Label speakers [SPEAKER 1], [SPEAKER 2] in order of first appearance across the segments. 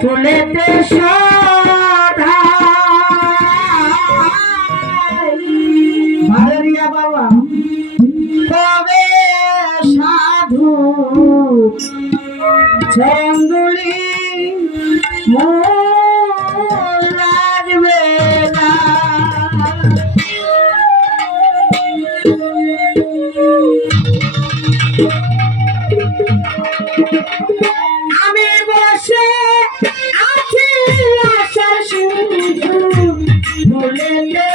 [SPEAKER 1] ফুলেতে ভালেরিয়া বাবা তবে সাধু চন্দুলি মো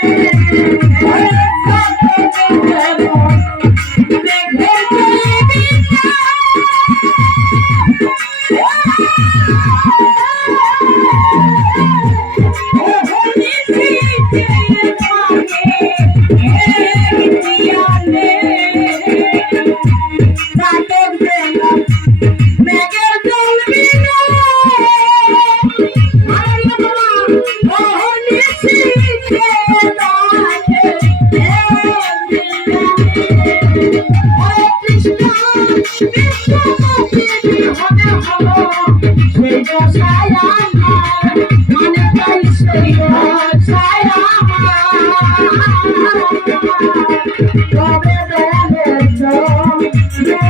[SPEAKER 1] Yeah.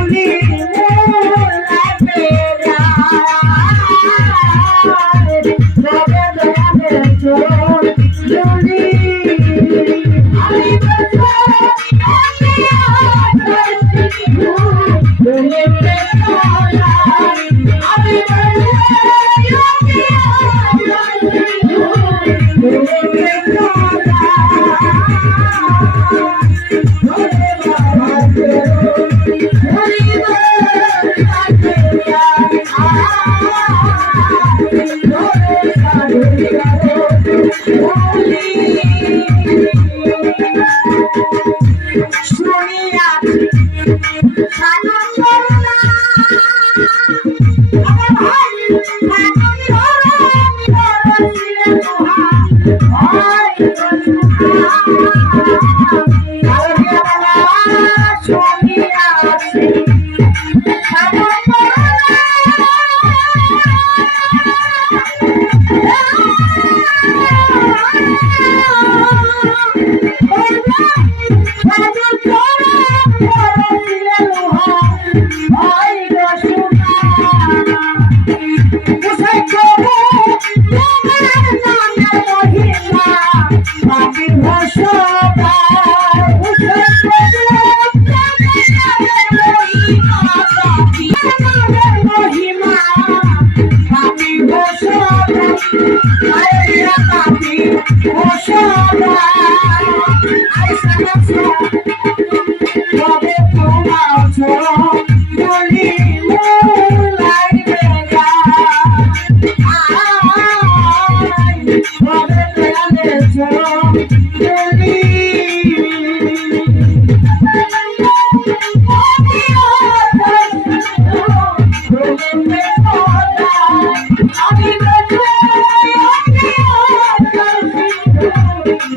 [SPEAKER 1] You. ও সবাই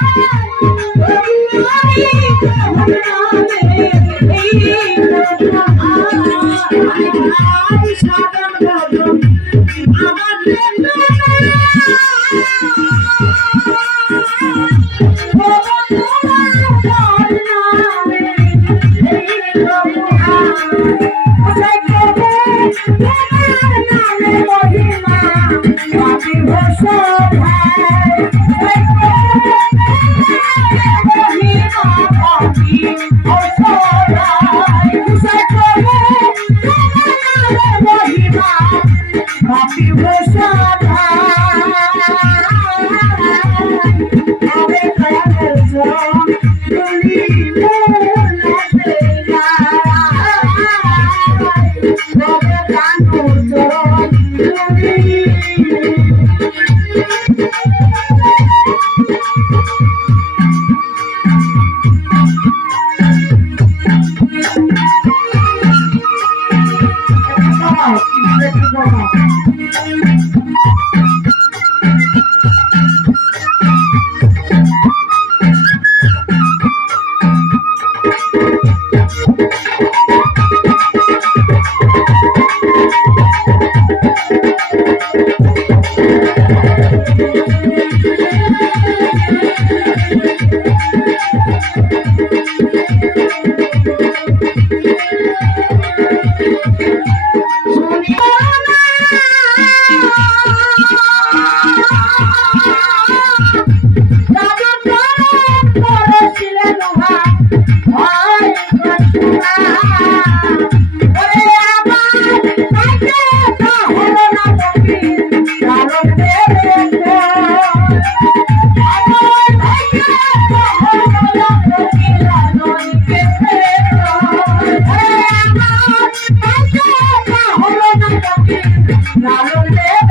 [SPEAKER 1] gonna I I'm not Thank you. লালনে